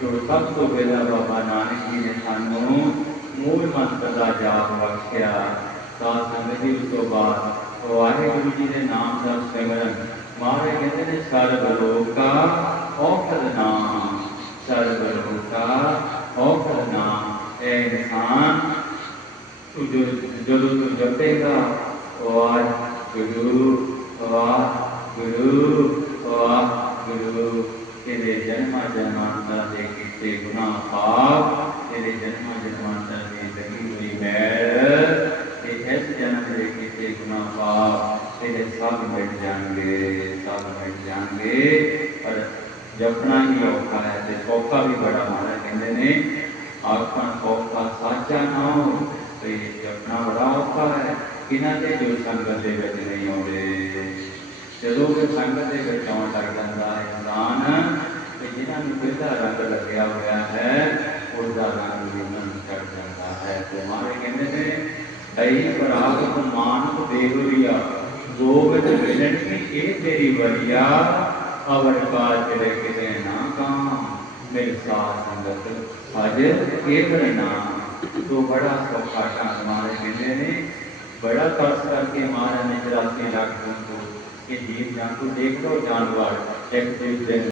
تو سب کو بابا نانک جی نے مول بخشیا جب تجے گا تیرے جنما جنمانتا دے کتے گناہ پاک تیرے جنما جنمانتا دے لگی ہوئی میر تے ایس جنم دے کتے گناہ پاک تیرے سب بیٹھ جان گے سب بیٹھ جان گے پر جپنا ہی اوکا ہے تے سوکا بھی بڑا مارا کہنے نے آکھاں سوکا سچا نہ ہو تے جپنا بڑا اوکا ہے کنہ تے جو سنگتے بیٹھ نہیں ہو رہے جدو کے سنگتے بیٹھ چون لگ جاندہ ہے پیدا رنگ لگیا ہویا ہے اس دا رنگ بھی من کر جاتا ہے تو ہمارے کہنے سے ای پراغ کمان کو دے دوریا دو بج بلن کی اے تیری بریا اور پاس جڑے کتے نا کام میرے ساتھ سنگت آج اے پر نام تو بڑا سوکھا تھا ہمارے کہنے نے بڑا ترس کر کے ہمارے نے جراسی لاکھوں کو کہ جیب جان کو دیکھ لو جانوار ایک دیکھ دیکھ